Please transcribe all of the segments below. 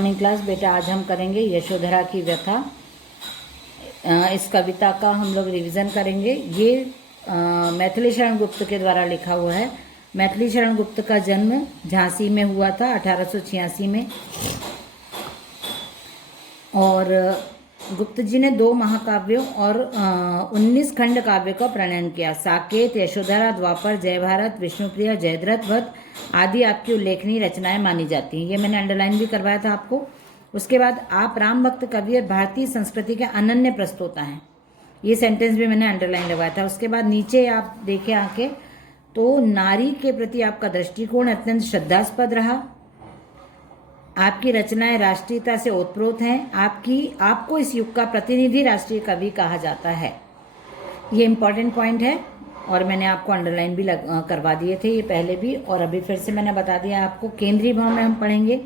Morning class. बेटा आज हम करेंगे यशोधरा की व्यथा। इस कविता का हम लोग रिवीजन करेंगे। ये मैथिली शरण गुप्त के द्वारा लिखा हुआ है। मैथिली शरण गुप्त का जन्म झांसी में हुआ था 1886 में, और गुप्त जी ने 2 महाकाव्यों और 19 खंड काव्यों का प्रणयन किया। साकेत, यशोधरा, द्वापर, जय भारत, विष्णुप्रिया, जयद्रथ वध आदि आपकी उल्लेखनीय रचनाएं मानी जाती हैं। ये मैंने अंडरलाइन भी करवाया था आपको। उसके बाद आप राम भक्त कवि और भारतीय संस्कृति के अनन्य प्रस्तोता हैं। ये सेंटेंस भी मैंने अंडरलाइन लगाया था। उसके बाद नीचे आप देखें आके, तो नारी के प्रति आपका दृष्टिकोण अत्यंत श्रद्धास्पद रहा। आपकी रचनाएं राष्ट्रीयता से ओतप्रोत हैं। आपको इस युग का प्रतिनिधि राष्ट्रीय कवि कहा जाता है। ये इंपॉर्टेंट पॉइंट है और मैंने आपको अंडरलाइन भी करवा दिए थे ये पहले भी, और अभी फिर से मैंने बता दिया आपको। केंद्रीय भाव में हम पढ़ेंगे।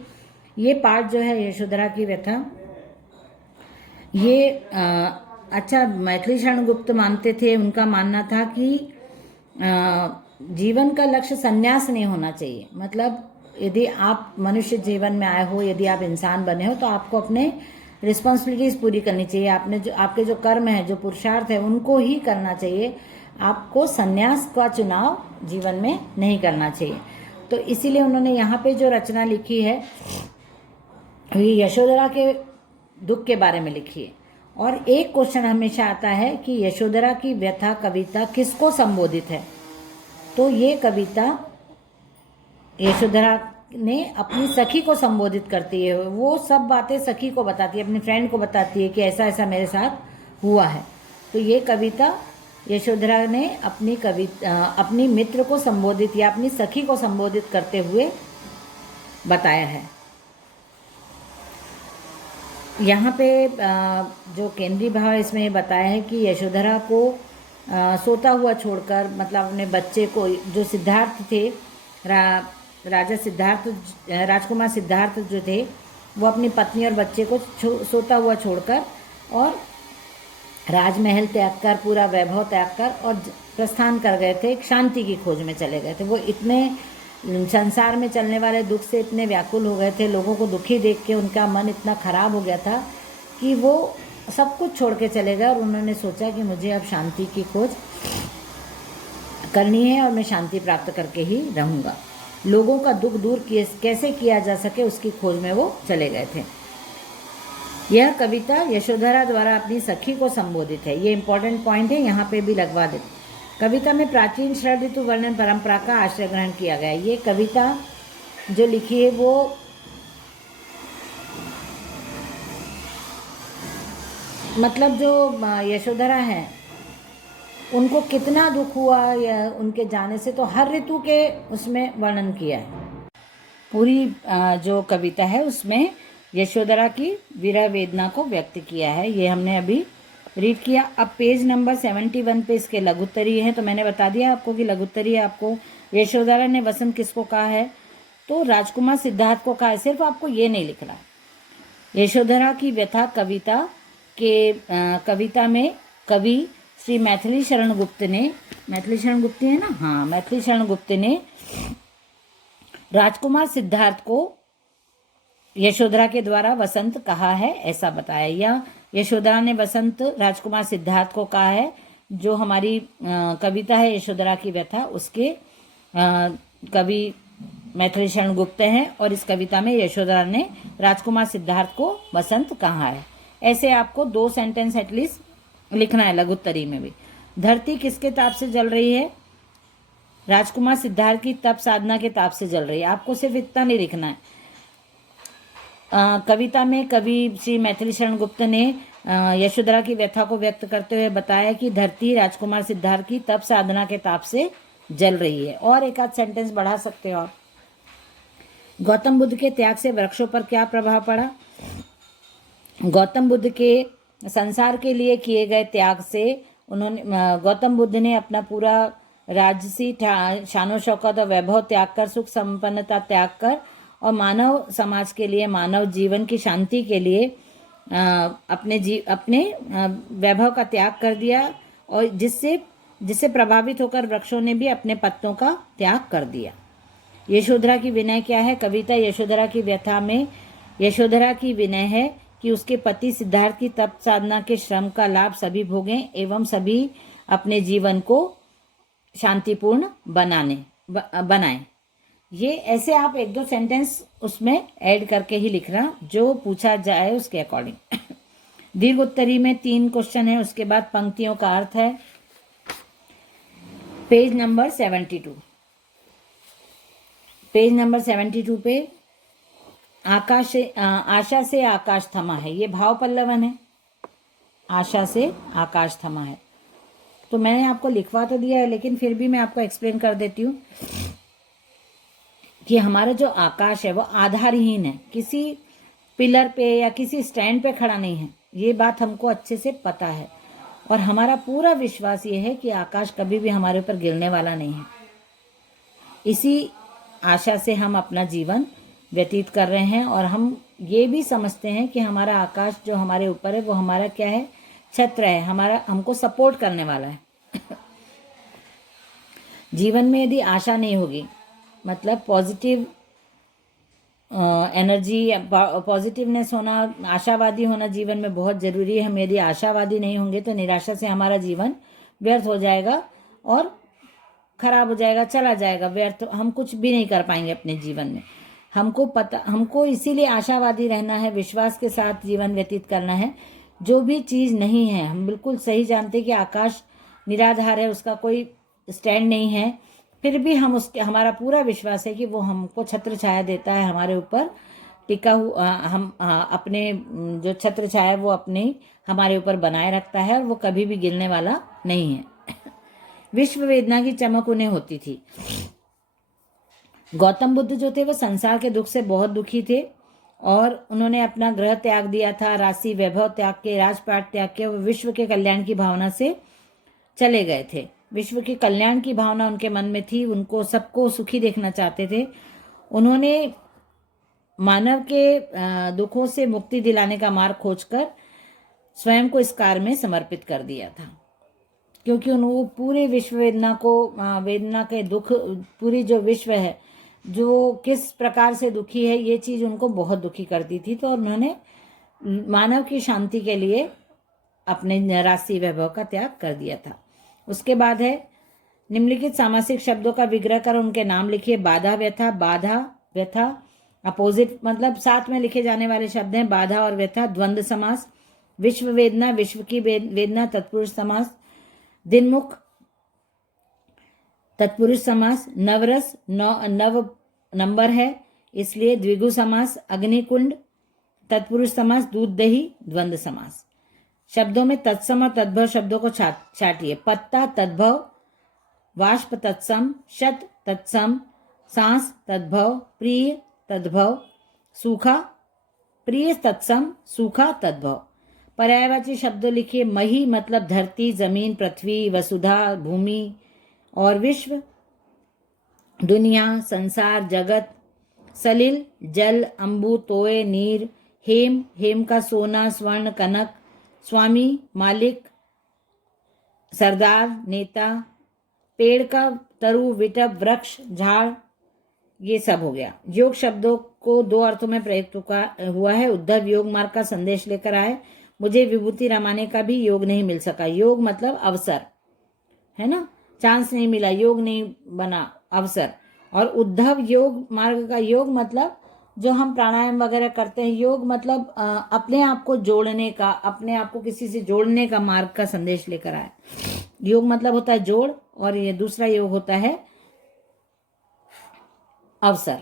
ये पार्ट जो है यशोधरा की व्यथा, ये अच्छा मैथिली शरण गुप्त मानते थे। उनका मानना था कि जीवन का लक्ष्य संन्यास नहीं होना चाहिए। मतलब यदि आप मनुष्य जीवन में आए हो, यदि आप इंसान बने हो, तो आपको अपने रिस्पॉन्सिबिलिटीज पूरी करनी चाहिए। आपके जो कर्म है, जो पुरुषार्थ है, उनको ही करना चाहिए। आपको संन्यास का चुनाव जीवन में नहीं करना चाहिए। तो इसीलिए उन्होंने यहाँ पे जो रचना लिखी है, ये यशोधरा के दुख के बारे में लिखी है। और एक क्वेश्चन हमेशा आता है कि यशोधरा की व्यथा कविता किसको संबोधित है। तो ये कविता यशोधरा ने अपनी सखी को संबोधित करती है। वो सब बातें सखी को बताती है, अपनी फ्रेंड को बताती है कि ऐसा ऐसा मेरे साथ हुआ है। तो ये कविता यशोधरा ने अपनी मित्र को संबोधित या अपनी सखी को संबोधित करते हुए बताया है। यहाँ पे जो केंद्रीय भाव इसमें बताया है कि यशोधरा को सोता हुआ छोड़कर, मतलब अपने बच्चे को, जो सिद्धार्थ थे, राजकुमार सिद्धार्थ जो थे, वो अपनी पत्नी और बच्चे को सोता हुआ छोड़कर और राजमहल त्याग कर, पूरा वैभव त्याग कर और प्रस्थान कर गए थे। एक शांति की खोज में चले गए थे। वो इतने संसार में चलने वाले दुख से इतने व्याकुल हो गए थे, लोगों को दुखी देख के उनका मन इतना खराब हो गया था कि वो सब कुछ छोड़ के चले गए। और उन्होंने सोचा कि मुझे अब शांति की खोज करनी है और मैं शांति प्राप्त करके ही रहूँगा। लोगों का दुख दूर कैसे किया जा सके, उसकी खोज में वो चले गए थे। यह कविता यशोधरा द्वारा अपनी सखी को संबोधित है। ये इंपॉर्टेंट पॉइंट है, यहाँ पे भी लगवा देते। कविता में प्राचीन शरद ऋतु वर्णन परंपरा का आश्रय ग्रहण किया गया है। ये कविता जो लिखी है वो मतलब जो यशोधरा है, उनको कितना दुख हुआ या उनके जाने से, तो हर ऋतु के उसमें वर्णन किया है। पूरी जो कविता है उसमें यशोधरा की विरह वेदना को व्यक्त किया है। ये हमने अभी रीड किया। अब पेज नंबर 71 पे इसके लघुत्तरीय है। तो मैंने बता दिया आपको कि लघुत्तरीय आपको यशोधरा ने वसंत किसको कहा है, तो राजकुमार सिद्धार्थ को कहा है। सिर्फ आपको ये नहीं लिखना। यशोधरा की व्यथा कविता में कवि श्री मैथिली शरण गुप्त ने, मैथिली शरण गुप्ती है ना, हाँ, मैथिली शरण गुप्त ने राजकुमार सिद्धार्थ को यशोधरा के द्वारा वसंत कहा है, ऐसा बताया। या यशोधरा ने वसंत राजकुमार सिद्धार्थ को कहा है। जो हमारी कविता है यशोधरा की व्यथा, उसके कवि मैथिली शरण गुप्त हैं और इस कविता में यशोधरा ने राजकुमार सिद्धार्थ को वसंत कहा है। ऐसे आपको 2 सेंटेंस एटलीस्ट लिखना है लघुत्तरी में भी। धरती किसके ताप से जल रही है, राजकुमार सिद्धार्थ की तप साधना के ताप से जल रही है। आपको सिर्फ इतना नहीं लिखना है। कविता में कवि श्री मैथिली शरण गुप्त ने यशोधरा की व्यथा को व्यक्त करते हुए बताया कि धरती राजकुमार सिद्धार्थ की तप साधना के ताप से जल रही है। और एक आध सेंटेंस बढ़ा सकते हो आप। गौतम बुद्ध के त्याग से वृक्षों पर क्या प्रभाव पड़ा। गौतम बुद्ध के संसार के लिए किए गए त्याग से गौतम बुद्ध ने अपना पूरा राजसी शानो शौकत और वैभव त्याग कर, सुख संपन्नता त्याग कर और मानव समाज के लिए, मानव जीवन की शांति के लिए अपने वैभव का त्याग कर दिया। और जिससे प्रभावित होकर वृक्षों ने भी अपने पत्तों का त्याग कर दिया। यशोधरा की विनय क्या है। कविता यशोधरा की व्यथा में यशोधरा की विनय है कि उसके पति सिद्धार्थ की तप साधना के श्रम का लाभ सभी भोगें एवं सभी अपने जीवन को शांतिपूर्ण बनाएं। ये ऐसे आप एक दो सेंटेंस उसमें ऐड करके ही लिखना, जो पूछा जाए उसके अकॉर्डिंग। दीर्घ उत्तरी में 3 क्वेश्चन है, उसके बाद पंक्तियों का अर्थ है। Page number 72। पेज नंबर 72 पे आशा से आकाश थमा है, ये भाव पल्लवन है। आशा से आकाश थमा है, तो मैंने आपको लिखवा तो दिया है, लेकिन फिर भी मैं आपको एक्सप्लेन कर देती हूँ कि हमारा जो आकाश है वो आधारहीन है, किसी पिलर पे या किसी स्टैंड पे खड़ा नहीं है। ये बात हमको अच्छे से पता है, और हमारा पूरा विश्वास ये है कि आकाश कभी भी हमारे ऊपर गिरने वाला नहीं है। इसी आशा से हम अपना जीवन व्यतीत कर रहे हैं, और हम ये भी समझते हैं कि हमारा आकाश जो हमारे ऊपर है वो हमारा क्या है, छत्र है, हमारा हमको सपोर्ट करने वाला है। जीवन में यदि आशा नहीं होगी, मतलब पॉजिटिव एनर्जी, पॉजिटिवनेस होना, आशावादी होना जीवन में बहुत ज़रूरी है। हम यदि आशावादी नहीं होंगे तो निराशा से हमारा जीवन व्यर्थ हो जाएगा और खराब हो जाएगा, चला जाएगा व्यर्थ। हम कुछ भी नहीं कर पाएंगे अपने जीवन में। हमको इसीलिए आशावादी रहना है, विश्वास के साथ जीवन व्यतीत करना है। जो भी चीज़ नहीं है, हम बिल्कुल सही जानते हैं कि आकाश निराधार है, उसका कोई स्टैंड नहीं है, फिर भी हमारा पूरा विश्वास है कि वो हमको छत्र छाया देता है, हमारे ऊपर टिका हुआ, हम अपने जो छत्र छाया वो अपने हमारे ऊपर बनाए रखता है, और वो कभी भी गिरने वाला नहीं है। विश्व वेदना की चमक उन्हें होती थी। गौतम बुद्ध जो थे वो संसार के दुख से बहुत दुखी थे, और उन्होंने अपना ग्रह त्याग दिया था, राशि वैभव त्याग के, राजपाट त्याग के, वो विश्व के कल्याण की भावना से चले गए थे। विश्व के कल्याण की भावना उनके मन में थी, उनको सबको सुखी देखना चाहते थे। उन्होंने मानव के दुखों से मुक्ति दिलाने का मार्ग खोजकर स्वयं को इस कार्य में समर्पित कर दिया था, क्योंकि वो पूरे विश्व वेदना के दुख, पूरी जो विश्व है जो किस प्रकार से दुखी है, ये चीज़ उनको बहुत दुखी करती थी। तो उन्होंने मानव की शांति के लिए अपने राशि वैभव का त्याग कर दिया था। उसके बाद है, निम्नलिखित सामासिक शब्दों का विग्रह कर उनके नाम लिखिए। बाधा व्यथा, बाधा व्यथा अपोजिट, मतलब साथ में लिखे जाने वाले शब्द हैं बाधा और व्यथा। द्वंद्व समास, विश्व वेदना, विश्व की वेदना, तत्पुरुष समास। दिनमुख, तत्पुरुष समास। नवरस, नव नंबर है इसलिए द्विगु समास। अग्निकुंड, तत्पुरुष समास। दूध दही, द्वंद्व समास। शब्दों में तत्सम और तद्भव शब्दों को छाटिए। पत्ता तद्भव, वाष्प तत्सम, शत तत्सम, सांस तद्भव, प्रिय तद्भव, सूखा, प्रिय तत्सम, सूखा तद्भव। पर्यायवाची शब्द लिखिए। मही मतलब धरती, जमीन, पृथ्वी, वसुधा, भूमि, और विश्व, दुनिया, संसार, जगत। सलिल, जल, अंबु, तोय, नीर। हेम, हेम का सोना, स्वर्ण, कनक। स्वामी, मालिक, सरदार, नेता। पेड़ का तरु, विटप, वृक्ष, झाड़, ये सब हो गया। योग शब्दों को 2 अर्थों में प्रयुक्त हुआ है। उद्धव योग मार्ग का संदेश लेकर आए। मुझे विभूति रामाने का भी योग नहीं मिल सका। योग मतलब अवसर है ना, चांस नहीं मिला, योग नहीं बना, अवसर। और उद्धव योग मार्ग का योग मतलब जो हम प्राणायाम वगैरह करते हैं, योग मतलब अपने आप को जोड़ने का, अपने आप को किसी से जोड़ने का मार्ग का संदेश लेकर आए। योग मतलब होता है जोड़, और ये दूसरा योग होता है अवसर।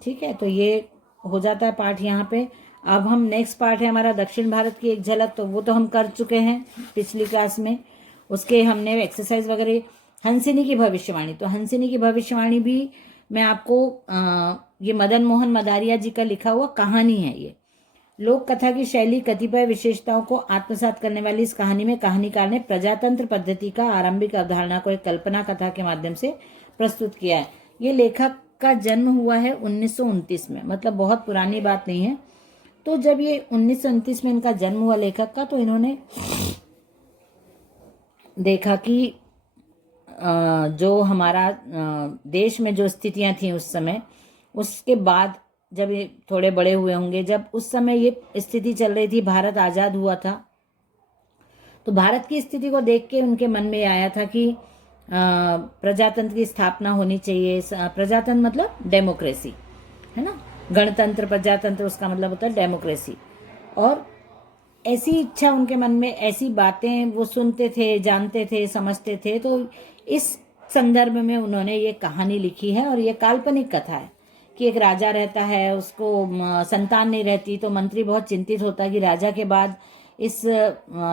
ठीक है, तो ये हो जाता है पाठ यहाँ पे। अब हम नेक्स्ट पार्ट है हमारा दक्षिण भारत की एक झलक, तो वो तो हम कर चुके हैं पिछली क्लास में। उसके हमने एक्सरसाइज वगैरह। हंसिनी की भविष्यवाणी, तो हंसिनी की भविष्यवाणी भी मैं आपको ये मदन मोहन मदारिया जी का लिखा हुआ कहानी है। ये लोक कथा की शैली, कतिपय विशेषताओं को आत्मसात करने वाली इस कहानी में कहानीकार ने प्रजातंत्र पद्धति का आरंभिक अवधारणा को एक कल्पना कथा के माध्यम से प्रस्तुत किया है। ये लेखक का जन्म हुआ है 1929 में, मतलब बहुत पुरानी बात नहीं है। तो जब ये 1929 में इनका जन्म हुआ लेखक का, तो इन्होंने देखा कि जो हमारा देश में जो स्थितियां थी उस समय, उसके बाद जब ये थोड़े बड़े हुए होंगे, जब उस समय ये स्थिति चल रही थी, भारत आज़ाद हुआ था, तो भारत की स्थिति को देख के उनके मन में आया था कि प्रजातंत्र की स्थापना होनी चाहिए। प्रजातंत्र मतलब डेमोक्रेसी, है ना, गणतंत्र प्रजातंत्र उसका मतलब होता है डेमोक्रेसी। और ऐसी इच्छा उनके मन में, ऐसी बातें वो सुनते थे, जानते थे, समझते थे। तो इस संदर्भ में उन्होंने ये कहानी लिखी है, और ये काल्पनिक कथा है कि एक राजा रहता है, उसको संतान नहीं रहती, तो मंत्री बहुत चिंतित होता है कि राजा के बाद इस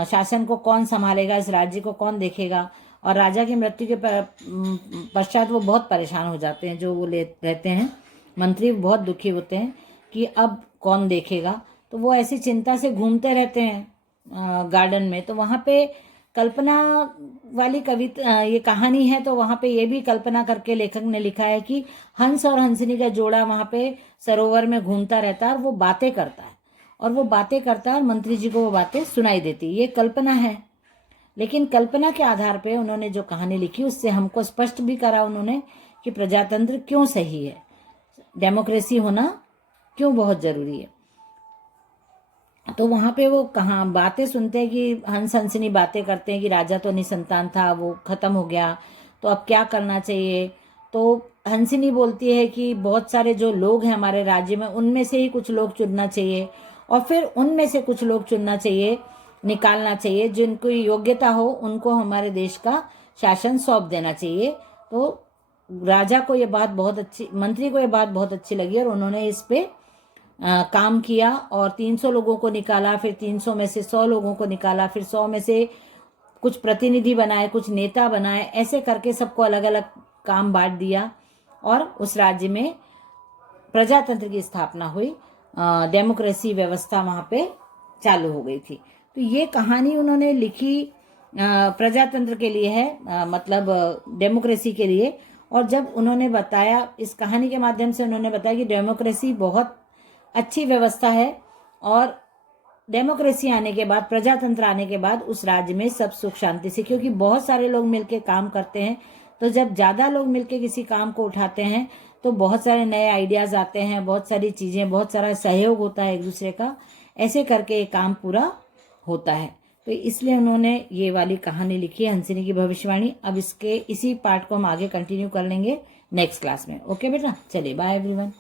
शासन को कौन संभालेगा, इस राज्य को कौन देखेगा। और राजा की मृत्यु के पश्चात वो बहुत परेशान हो जाते हैं, जो वो रहते हैं मंत्री, बहुत दुखी होते हैं कि अब कौन देखेगा। तो वो ऐसी चिंता से घूमते रहते हैं गार्डन में। तो वहाँ पे कल्पना वाली कविता, ये कहानी है, तो वहाँ पे ये भी कल्पना करके लेखक ने लिखा है कि हंस और हंसनी का जोड़ा वहाँ पे सरोवर में घूमता रहता है, और वो बातें करता है, और वो बातें करता है, और मंत्री जी को वो बातें सुनाई देती। ये कल्पना है, लेकिन कल्पना के आधार पे उन्होंने जो कहानी लिखी, उससे हमको स्पष्ट भी करा उन्होंने कि प्रजातंत्र क्यों सही है, डेमोक्रेसी होना क्यों बहुत जरूरी है। तो वहाँ पे वो कहाँ बातें सुनते हैं कि हंस हंसनी बातें करते हैं कि राजा तो निसंतान था, वो खत्म हो गया, तो अब क्या करना चाहिए। तो हंसिनी बोलती है कि बहुत सारे जो लोग हैं हमारे राज्य में, उनमें से ही कुछ लोग चुनना चाहिए, और फिर उनमें से कुछ लोग चुनना चाहिए, निकालना चाहिए, जिनको योग्यता हो उनको हमारे देश का शासन सौंप देना चाहिए। तो राजा को ये बात बहुत अच्छी, मंत्री को ये बात बहुत अच्छी लगी, और उन्होंने इस पे काम किया, और 300 लोगों को निकाला, फिर 300 में से 100 लोगों को निकाला, फिर 100 में से कुछ प्रतिनिधि बनाए, कुछ नेता बनाए, ऐसे करके सबको अलग अलग काम बांट दिया, और उस राज्य में प्रजातंत्र की स्थापना हुई, डेमोक्रेसी व्यवस्था वहाँ पे चालू हो गई थी। तो ये कहानी उन्होंने लिखी प्रजातंत्र के लिए है, मतलब डेमोक्रेसी के लिए। और जब उन्होंने बताया, इस कहानी के माध्यम से उन्होंने बताया कि डेमोक्रेसी बहुत अच्छी व्यवस्था है, और डेमोक्रेसी आने के बाद, प्रजातंत्र आने के बाद उस राज्य में सब सुख शांति से, क्योंकि बहुत सारे लोग मिलके काम करते हैं, तो जब ज़्यादा लोग मिलके किसी काम को उठाते हैं तो बहुत सारे नए आइडियाज़ आते हैं, बहुत सारी चीज़ें, बहुत सारा सहयोग होता है एक दूसरे का, ऐसे करके ये काम पूरा होता है। तो इसलिए उन्होंने ये वाली कहानी लिखी है, हंसिनी की भविष्यवाणी। अब इसी पार्ट को हम आगे कंटिन्यू कर लेंगे नेक्स्ट क्लास में। ओके बेटा, चलिए बाय एवरीवन।